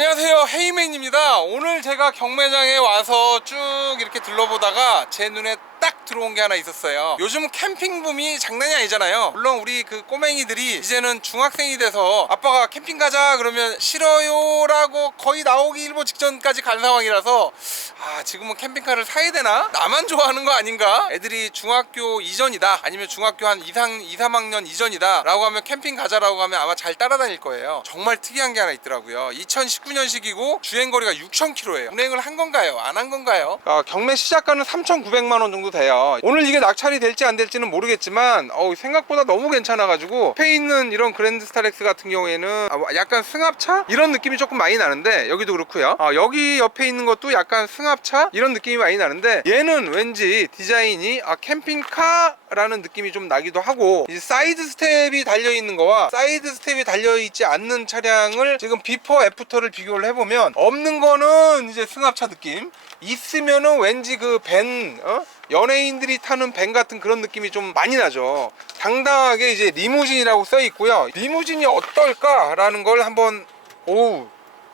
안녕하세요. 헤이맨입니다. 오늘 제가 경매장에 와서 쭉 이렇게 둘러보다가 제 눈에 딱 들어온 게 하나 있었어요 요즘 캠핑 붐이 장난이 아니잖아요 물론 우리 그 꼬맹이들이 이제는 중학생이 돼서 아빠가 캠핑 가자 그러면 싫어요 라고 거의 나오기 일보 직전까지 간 상황이라서 아 지금은 캠핑카를 사야 되나? 나만 좋아하는 거 아닌가? 애들이 중학교 이전이다 아니면 중학교 한 2, 3, 2, 3학년 이전이다 라고 하면 캠핑 가자라고 하면 아마 잘 따라다닐 거예요 정말 특이한 게 하나 있더라고요 2019년식이고 주행거리가 6,000km예요 운행을 한 건가요? 안 한 건가요? 아, 경매 시작가는 3,900만 원 정도 돼요 오늘 이게 낙찰이 될지 안 될지는 모르겠지만 어우, 생각보다 너무 괜찮아가지고 옆에 있는 이런 그랜드 스타렉스 같은 경우에는 아, 약간 승합차? 이런 느낌이 조금 많이 나는데 여기도 그렇고요 아, 여기 옆에 있는 것도 약간 승합차? 이런 느낌이 많이 나는데 얘는 왠지 디자인이 아, 캠핑카라는 느낌이 좀 나기도 하고 이제 사이드 스텝이 달려있는 거와 사이드 스텝이 달려있지 않는 차량을 지금 비포 애프터를 비교를 해보면 없는 거는 이제 승합차 느낌 있으면은 왠지 그밴 어? 연예인들이 타는 밴 같은 그런 느낌이 좀 많이 나죠. 당당하게 이제 리무진이라고 써 있고요. 리무진이 어떨까라는 걸 한번 오우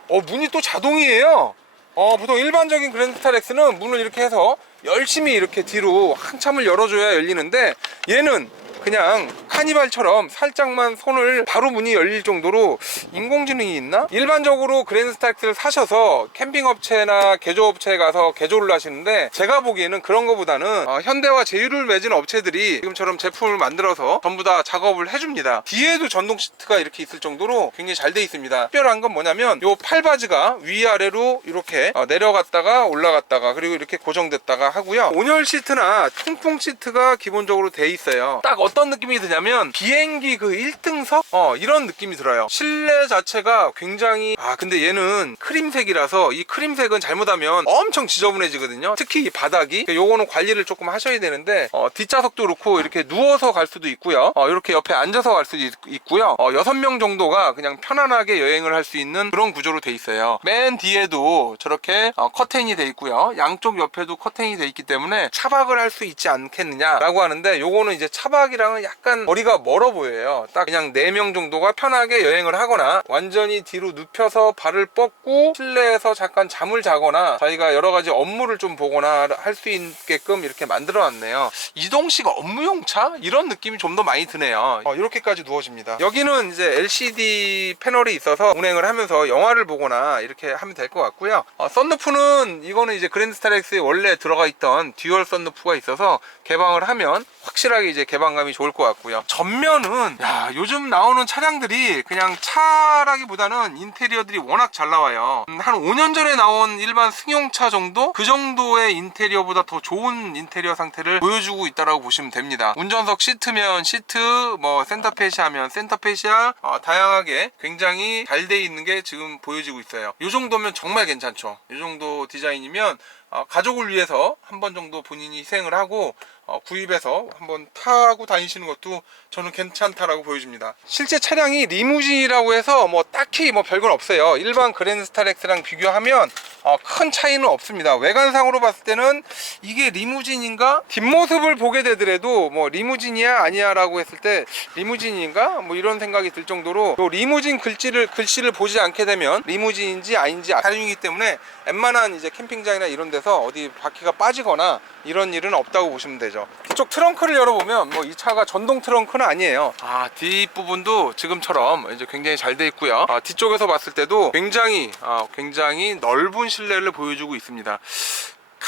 어 문이 또 자동이에요. 어 보통 일반적인 그랜드 스타렉스는 문을 이렇게 해서 열심히 이렇게 뒤로 한참을 열어줘야 열리는데 얘는 그냥 카니발처럼 살짝만 손을 바로 문이 열릴 정도로 인공지능이 있나? 일반적으로 그랜드 스타렉스를 사셔서 캠핑 업체나 개조업체에 가서 개조를 하시는데 제가 보기에는 그런 거보다는 어, 현대와 제휴를 맺은 업체들이 지금처럼 제품을 만들어서 전부 다 작업을 해줍니다. 뒤에도 전동 시트가 이렇게 있을 정도로 굉장히 잘 돼 있습니다. 특별한 건 뭐냐면 요 팔바지가 위아래로 이렇게 어, 내려갔다가 올라갔다가 그리고 이렇게 고정됐다가 하고요. 온열 시트나 통풍 시트가 기본적으로 돼 있어요. 딱 어떤 느낌이 드냐면 비행기 그 1등석 어 이런 느낌이 들어요. 실내 자체가 굉장히 아 근데 얘는 크림색이라서 이 크림색은 잘못하면 엄청 지저분해지거든요. 특히 이 바닥이 그러니까 요거는 관리를 조금 하셔야 되는데 어, 뒷좌석도 그렇고 이렇게 누워서 갈 수도 있고요. 어, 이렇게 옆에 앉아서 갈 수도 있, 고요 어, 6명 정도가 그냥 편안하게 여행을 할 수 있는 그런 구조로 돼 있어요. 맨 뒤에도 저렇게 어, 커튼이 돼 있고요. 양쪽 옆에도 커튼이 돼 있기 때문에 차박을 할 수 있지 않겠느냐 라고 하는데 요거는 이제 차박이랑은 약간 거리가 멀어 보여요. 딱 그냥 4명 정도가 편하게 여행을 하거나 완전히 뒤로 눕혀서 발을 뻗고 실내에서 잠깐 잠을 자거나 자기가 여러 가지 업무를 좀 보거나 할 수 있게끔 이렇게 만들어 놨네요. 이동식 업무용 차? 이런 느낌이 좀 더 많이 드네요. 어, 이렇게까지 누워집니다. 여기는 이제 LCD 패널이 있어서 운행을 하면서 영화를 보거나 이렇게 하면 될 것 같고요. 어, 썬루프는 이거는 이제 그랜드 스타렉스에 원래 들어가 있던 듀얼 썬루프가 있어서 개방을 하면 확실하게 이제 개방감이 좋을 것 같고요. 전면은 야, 요즘 나오는 차량들이 그냥 차라기보다는 인테리어들이 워낙 잘 나와요. 음, 한 5년 전에 나온 일반 승용차 정도 그 정도의 인테리어보다 더 좋은 인테리어 상태를 보여주고 있다라고 보시면 됩니다. 운전석 시트면 시트, 뭐 센터페시아면 센터페시아 어, 다양하게 굉장히 잘 돼 있는 게 지금 보여지고 있어요. 이 정도면 정말 괜찮죠. 이 정도 디자인이면 어, 가족을 위해서 한 번 정도 본인이 희생을 하고 어, 구입해서 한번 타고 다니시는 것도 저는 괜찮다라고 보여집니다. 실제 차량이 리무진이라고 해서 뭐 딱히 뭐 별건 없어요. 일반 그랜드 스타렉스랑 비교하면 어, 큰 차이는 없습니다. 외관상으로 봤을 때는 이게 리무진인가? 뒷모습을 보게 되더라도 뭐 리무진이야 아니야 라고 했을 때 리무진인가? 뭐 이런 생각이 들 정도로 요 리무진 글씨를 글씨를 보지 않게 되면 리무진인지 아닌지 가리기 때문에 웬만한 이제 캠핑장이나 이런 데서 어디 바퀴가 빠지거나 이런 일은 없다고 보시면 되죠. 이쪽 트렁크를 열어보면 뭐 이 차가 전동 트렁크는 아니에요. 아 뒷부분도 지금처럼 이제 굉장히 잘 돼 있고요. 아, 뒤쪽에서 봤을 때도 굉장히 아, 굉장히 넓은 실내를 보여주고 있습니다.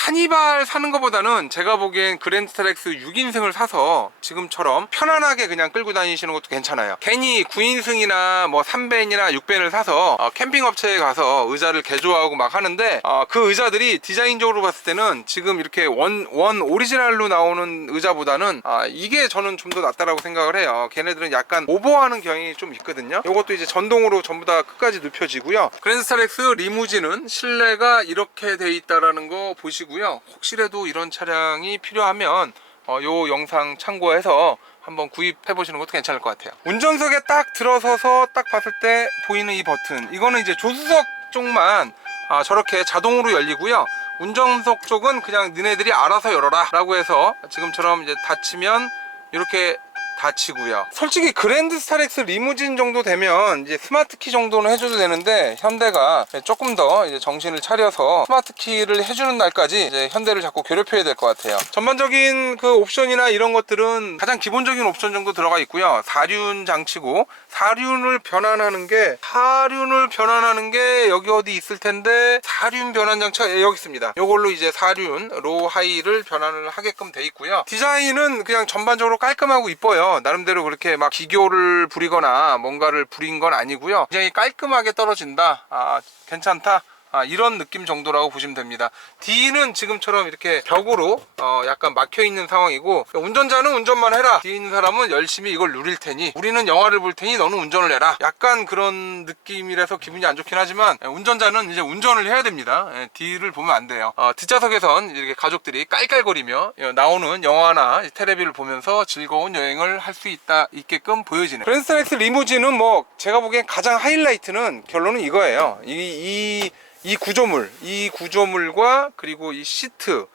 카니발 사는 것보다는 제가 보기엔 그랜드 스타렉스 6인승을 사서 지금처럼 편안하게 그냥 끌고 다니시는 것도 괜찮아요. 괜히 9인승이나 뭐 3벤이나 6벤을 사서 어, 캠핑 업체에 가서 의자를 개조하고 막 하는데 어, 그 의자들이 디자인적으로 봤을 때는 지금 이렇게 원, 원 오리지널로 나오는 의자보다는 아, 이게 저는 좀 더 낫다라고 생각을 해요. 걔네들은 약간 오버하는 경향이 좀 있거든요. 이것도 이제 전동으로 전부 다 끝까지 눕혀지고요. 그랜드 스타렉스 리무진은 실내가 이렇게 돼 있다라는 거 보시고요. 혹시라도 이런 차량이 필요하면 어, 요 영상 참고해서 한번 구입해 보시는 것도 괜찮을 것 같아요. 운전석에 딱 들어서서 딱 봤을 때 보이는 이 버튼, 이거는 이제 조수석 쪽만 아, 저렇게 자동으로 열리고요. 운전석 쪽은 그냥 니네들이 알아서 열어라 라고 해서 지금처럼 이제 닫히면 이렇게 닫히고요. 솔직히 그랜드 스타렉스 리무진 정도 되면 이제 스마트 키 정도는 해줘도 되는데 현대가 조금 더 이제 정신을 차려서 스마트 키를 해주는 날까지 이제 현대를 자꾸 괴롭혀야 될 것 같아요. 전반적인 그 옵션이나 이런 것들은 가장 기본적인 옵션 정도 들어가 있고요. 사륜 장치고 사륜을 변환하는 게 사륜을 변환하는 게 여기 어디 있을 텐데 사륜 변환 장치가 예, 여기 있습니다. 이걸로 이제 사륜 로우 하이를 변환을 하게끔 돼 있고요. 디자인은 그냥 전반적으로 깔끔하고 이뻐 요. 나름대로 그렇게 막 기교를 부리거나 뭔가를 부린 건 아니고요. 굉장히 깔끔하게 떨어진다. 아 괜찮다. 아, 이런 느낌 정도라고 보시면 됩니다. D는 지금처럼 이렇게 벽으로 어, 약간 막혀 있는 상황이고 운전자는 운전만 해라. 뒤에 있는 사람은 열심히 이걸 누릴 테니 우리는 영화를 볼 테니 너는 운전을 해라. 약간 그런 느낌이라서 기분이 안 좋긴 하지만 예, 운전자는 이제 운전을 해야 됩니다. 예, D를 보면 안 돼요. 어, 뒷좌석에선 이렇게 가족들이 깔깔거리며 예, 나오는 영화나 텔레비를 보면서 즐거운 여행을 할 수 있다 있게끔 보여지는 그랜스타렉스 리무진은 뭐 제가 보기엔 가장 하이라이트는 결론은 이거예요. 이, 이 이 구조물, 이 구조물과 그리고 이 시트,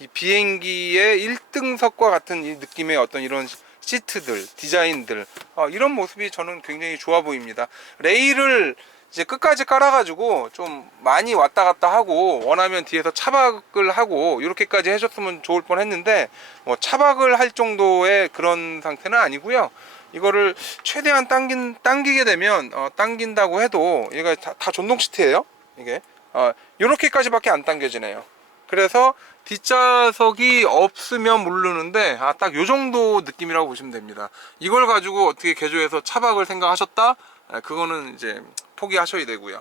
이 비행기의 1등석과 같은 이 느낌의 어떤 이런 시트들, 디자인들, 어, 이런 모습이 저는 굉장히 좋아 보입니다. 레일을 이제 끝까지 깔아가지고 좀 많이 왔다 갔다 하고 원하면 뒤에서 차박을 하고 이렇게까지 해줬으면 좋을 뻔 했는데 뭐 차박을 할 정도의 그런 상태는 아니고요. 이거를 최대한 당긴, 당기게 되면 어, 당긴다고 해도 얘가 다, 다 전동 시트예요. 이게 어, 이렇게까지밖에 안 당겨지네요. 그래서 뒷좌석이 없으면 모르는데 아, 딱 요 정도 느낌이라고 보시면 됩니다. 이걸 가지고 어떻게 개조해서 차박을 생각하셨다? 아, 그거는 이제 포기하셔야 되고요.